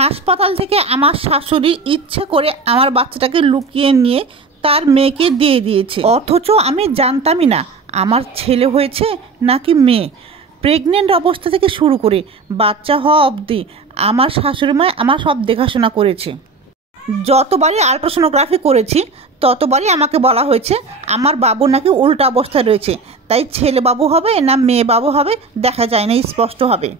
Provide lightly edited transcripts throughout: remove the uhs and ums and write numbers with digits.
হাসপাতাল থেকে আমার শাশুড়ি ইচ্ছে করে আমার বাচ্চাটাকে লুকিয়ে নিয়ে তার মেয়েকে দিয়ে দিয়েছে, অথচ আমি জানতামই না আমার ছেলে হয়েছে নাকি মেয়ে। প্রেগনেন্ট অবস্থা থেকে শুরু করে বাচ্চা হওয়া অবধি আমার শাশুড়ি মা আমার সব দেখাশোনা করেছে। যতবারই আল্ট্রাসোনোগ্রাফি করেছি ততবারই আমাকে বলা হয়েছে আমার বাবু নাকি উল্টা অবস্থায় রয়েছে, তাই ছেলে বাবু হবে না মেয়ে বাবু হবে দেখা যায় না, স্পষ্ট হবে।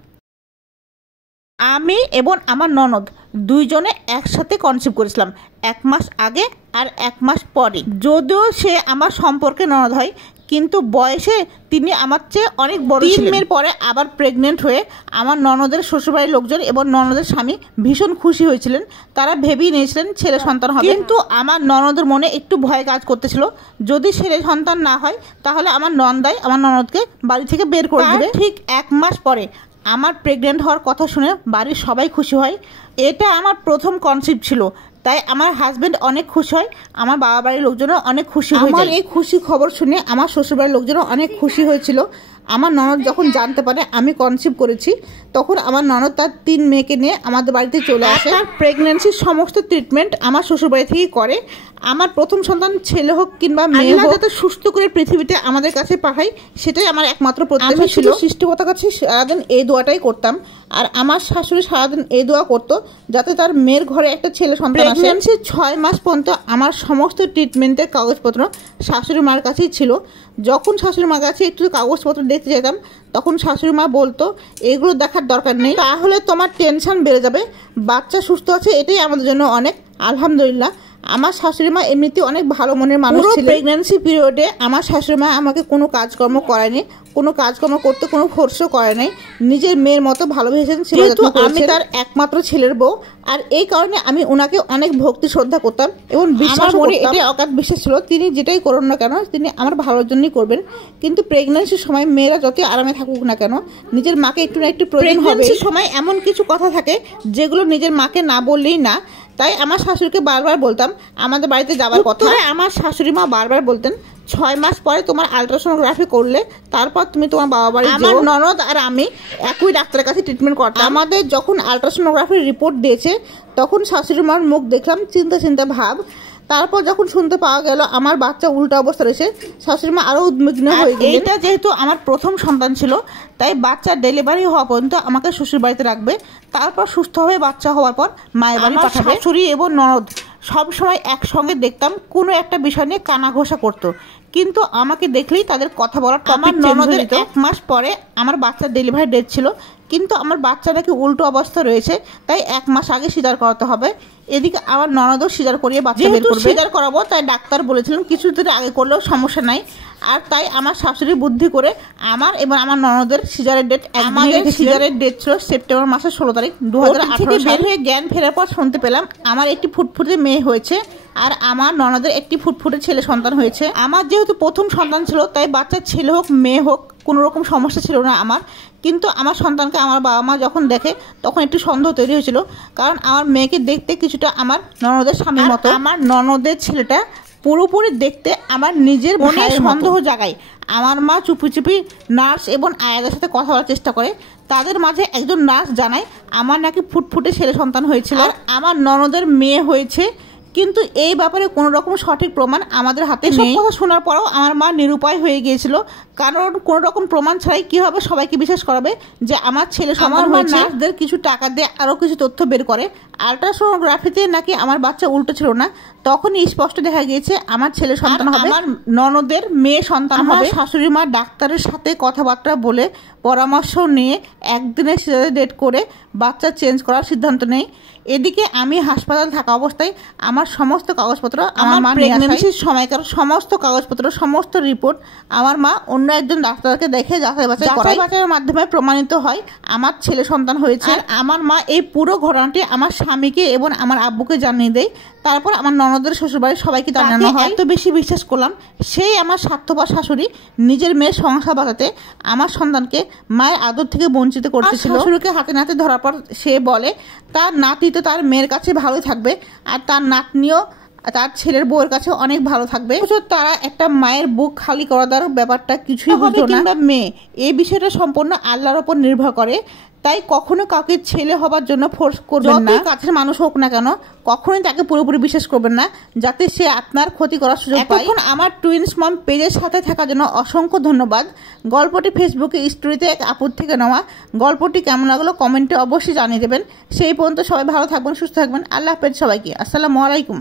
আমি এবং আমার ননদ দুইজনে একসাথে কনসিভ করেছিলাম, 1 মাস আগে আর 1 মাস পরে। যদিও সে আমার সম্পর্কে ননদ হয়, কিন্তু বয়সে তিনি আমার চেয়ে অনেক বড় ছিলেন। 3 মেয়ের পরে আবার প্রেগনেন্ট হয়ে আমার ননদের শ্বশুরবাড়ির লোকজন এবং ননদের স্বামী ভীষণ খুশি হয়েছিলেন। তারা ভেবেই নিয়েছিলেন ছেলে সন্তান হবে, কিন্তু আমার ননদের মনে একটু ভয় কাজ করতেছিল, যদি ছেলে সন্তান না হয় তাহলে আমার ননদাই আমার ননদকে বাড়ি থেকে বের করে দেবে। ঠিক 1 মাস পরে আমার প্রেগনেন্ট হওয়ার কথা শুনে বাড়ির সবাই খুশি হয়। এটা আমার প্রথম কনসিভ ছিল, তাই আমার হাজব্যান্ড অনেক খুশি হয়, আমার বাবা বাড়ির লোকজনও অনেক খুশি হয়। আমার এই খুশি খবর শুনে আমার শ্বশুরবাড়ির লোকজনও অনেক খুশি হয়েছিল। আমার ননদ যখন জানতে পারে আমি কনসিভ করেছি, তখন আমার ননদ তার 3 মেয়েকে নিয়ে আমাদের বাড়িতে চলে আসে। তার প্রেগনেন্সির সমস্ত ট্রিটমেন্ট আমার শ্বশুরবাড়ি থেকেই করে। আমার প্রথম সন্তান ছেলে হোক কিংবা মেয়ে হোক, যাতে সুস্থ করে পৃথিবীতে আমাদের কাছে পাঠাই, সেটাই আমার একমাত্র প্রত্যাশা ছিল। সৃষ্টিকর্তার কাছে সারাদিন এই দোয়াটাই করতাম, আর আমার শাশুড়ি সারাদিন এই দোয়া করতো যাতে তার মেয়ের ঘরে একটা ছেলে সন্তান আসে। প্রেগনেন্সির 6 মাস পর্যন্ত আমার সমস্ত ট্রিটমেন্টের কাগজপত্র শাশুড়ি মার কাছেই ছিল। যখন শাশুড়ি মার কাছে একটু কাগজপত্র দেখতে যেতাম, তখন শাশুড়ি মা বলতো এগুলো দেখার দরকার নেই, তাহলে তোমার টেনশন বেড়ে যাবে, বাচ্চা সুস্থ আছে এটাই আমাদের জন্য অনেক। আলহামদুলিল্লাহ, আমার শাশুড়ি মা এমনিতে অনেক ভালো মনের মানুষ ছিলেন। প্রেগন্যান্সি পিরিয়ডে আমার শাশুড়ি মা আমাকে কোনো কাজকর্ম করায়নি, কোনো কাজকর্ম করতে কোনো ফোর্সও করে নাই, নিজের মেয়ের মতো ভালোবেসেছেন। যেহেতু আমি তার একমাত্র ছেলের বউ, আর এই কারণে আমি ওনাকে অনেক ভক্তি শ্রদ্ধা করতাম এবং বিশ্বাস করি, এটাই অগাধ বিশ্বাস ছিল তিনি যেটাই করুন না কেন তিনি আমার ভালোর জন্যই করবেন। কিন্তু প্রেগন্যান্সির সময় মেয়েরা যতই আরামে থাকুক না কেন, নিজের মাকে একটু না একটু প্রয়োজন হবে। প্রেগন্যান্সির সময় এমন কিছু কথা থাকে যেগুলো নিজের মাকে না বললেই না, তাই আমার শাশুড়িকে বারবার বলতাম আমাদের বাড়িতে যাওয়ার কথা। আমার শাশুড়ি মা বারবার বলতেন 6 মাস পরে তোমার আল্ট্রাসোনোগ্রাফি করলে তারপর তুমি তোমার বাবা বাড়ি যাও। আমার ননদ আর আমি একই ডাক্তারের কাছে ট্রিটমেন্ট করতাম। আমাদের যখন আল্ট্রাসোনোগ্রাফির রিপোর্ট দিয়েছে তখন শাশুড়ি মার মুখ দেখলাম চিন্তা চিন্তা ভাব। তারপর যখন শুনতে পাওয়া গেল আমার বাচ্চা উল্টা অবস্থা রয়েছে, শাশুড়ি মা আরও উদ্বিগ্ন হয়ে গেলেন। এটা যেহেতু আমার প্রথম সন্তান ছিল, তাই বাচ্চার ডেলিভারি হওয়া পর্যন্ত আমাকে শ্বশুর বাড়িতে রাখবে, তারপর সুস্থ হয়ে বাচ্চা হওয়ার পর মায়ের বাড়ি পাঠাবে। শাশুড়ি এবং ননদ সবসময় একসঙ্গে দেখতাম কোনো একটা বিষয় নিয়ে কানা ঘোষা করতো, কিন্তু আমাকে দেখলেই তাদের কথা বলার টপিক চেঞ্জ হয়ে যেত। 1 মাস পরে আমার বাচ্চার ডেলিভারি ডেট ছিল, কিন্তু আমার বাচ্চা নাকি উল্টো অবস্থা রয়েছে, তাই 1 মাস আগে সিজার করাতে হবে। এদিকে আমার ননদও সিজার করিয়ে বাচ্চা বের করবে। সিজার করাবো তাই ডাক্তার বলেছিলেন কিছুদিন আগে করলেও সমস্যা নাই, আর তাই আমার শাশুড়ি বুদ্ধি করে আমার এবং আমার ননদের সিজারের ডেট, আমাদের সিজারের ডেট ছিল সেপ্টেম্বর মাসের 16 তারিখ 2018 সালে। জ্ঞান ফেরার পর শুনতে পেলাম আমার একটি ফুটফুটে মেয়ে হয়েছে আর আমার ননদের একটি ফুটফুটে ছেলে সন্তান হয়েছে। আমার যেহেতু প্রথম সন্তান ছিল, তাই বাচ্চা ছেলে হোক মেয়ে হোক কোনো রকম সমস্যা ছিল না আমার। কিন্তু আমার সন্তানকে আমার বাবা মা যখন দেখে তখন একটু সন্দেহ তৈরি হয়েছিল, কারণ আমার মেয়েকে দেখতে কিছুটা আমার ননদের স্বামীর মতো। আমার ননদের ছেলেটা পুরোপুরি দেখতে আমার নিজের মনে সন্দেহ জাগায়। আমার মা চুপি চুপি নার্স এবং আয়াদের সাথে কথা বলার চেষ্টা করে, তাদের মাঝে একজন নার্স জানায় আমার নাকি ফুটফুটে ছেলে সন্তান হয়েছিল আর আমার ননদের মেয়ে হয়েছে, কিন্তু এই ব্যাপারে কোনো রকম সঠিক প্রমাণ আমাদের হাতে নেই। কথা শোনার পরেও আমার মা নিরুপায় হয়ে গিয়েছিল, কারণ কোনো রকম প্রমাণ ছাড়াই কীভাবে সবাইকে বিশ্বাস করাবে যে আমার ছেলে সন্তান হয়েছে। নার্সদের কিছু টাকা দিয়ে আরও কিছু তথ্য বের করে, আল্ট্রাসোনোগ্রাফিতে নাকি আমার বাচ্চা উল্টো ছিল না, তখনই স্পষ্ট দেখা গিয়েছে আমার ছেলে সন্তান হবে, আমার ননদের মেয়ে সন্তান হবে। শাশুড়ি মা ডাক্তারের সাথে কথাবার্তা বলে পরামর্শ নিয়ে একদিনের সিজারের ডেট করে বাচ্চা চেঞ্জ করার সিদ্ধান্ত নেই। এদিকে আমি হাসপাতালে থাকা অবস্থায় আমার সমস্ত কাগজপত্র, আমার মা প্রেগন্যান্সির সময়কার সমস্ত কাগজপত্র, সমস্ত রিপোর্ট আমার মা অন্য একজন ডাক্তারকে দেখে যাচাই বাছাইয়ের মাধ্যমে প্রমাণিত হয় আমার ছেলে সন্তান হয়েছে। আর আমার মা এই পুরো ঘটনাটি আমার স্বামীকে এবং আমার আব্বুকে জানিয়ে দেয়। তারপর আমার ননদের শ্বশুরবাড়ির সবাইকে জানানো হয়। এত বেশি বিশ্বাস করলাম, সেই আমার স্বার্থপর শাশুড়ি নিজের মেয়ের সংসার বাঁচাতে আমার সন্তানকে মায়ের আদর থেকে বঞ্চিত করতেছিল। শ্বশুরকে হাতে নাতে ধরার পর সে বলে তার নাতি তো তার মেয়ের কাছে ভালোই থাকবে, আর তার নাতনিও তার ছেলের বউয়ের কাছে অনেক ভালো থাকবে। তারা একটা মায়ের বুক খালি করা দেওয়ার ব্যাপারটা কিছুই বুঝলো না। মেয়ে এই বিষয়টা সম্পূর্ণ আল্লাহর উপর নির্ভর করে, তাই কখনো কাউকে ছেলে হবার জন্য ফোর্স করবেন না। কাছের মানুষ হোক না কেন, কখনোই তাকে পুরোপুরি বিশ্বাস করবেন না, যাতে সে আপনার ক্ষতি করার সুযোগ পায়। এখন আমার টুইনস মম পেজের সাথে থাকার জন্য অসংখ্য ধন্যবাদ। গল্পটি ফেসবুকে স্টোরিতে এক আপুর থেকে নেওয়া। গল্পটি কেমন লাগলো কমেন্টে অবশ্যই জানিয়ে দেবেন। সেই পর্যন্ত সবাই ভালো থাকবেন, সুস্থ থাকবেন। আল্লাহ হাফেজ সবাইকে। আসসালামু আলাইকুম।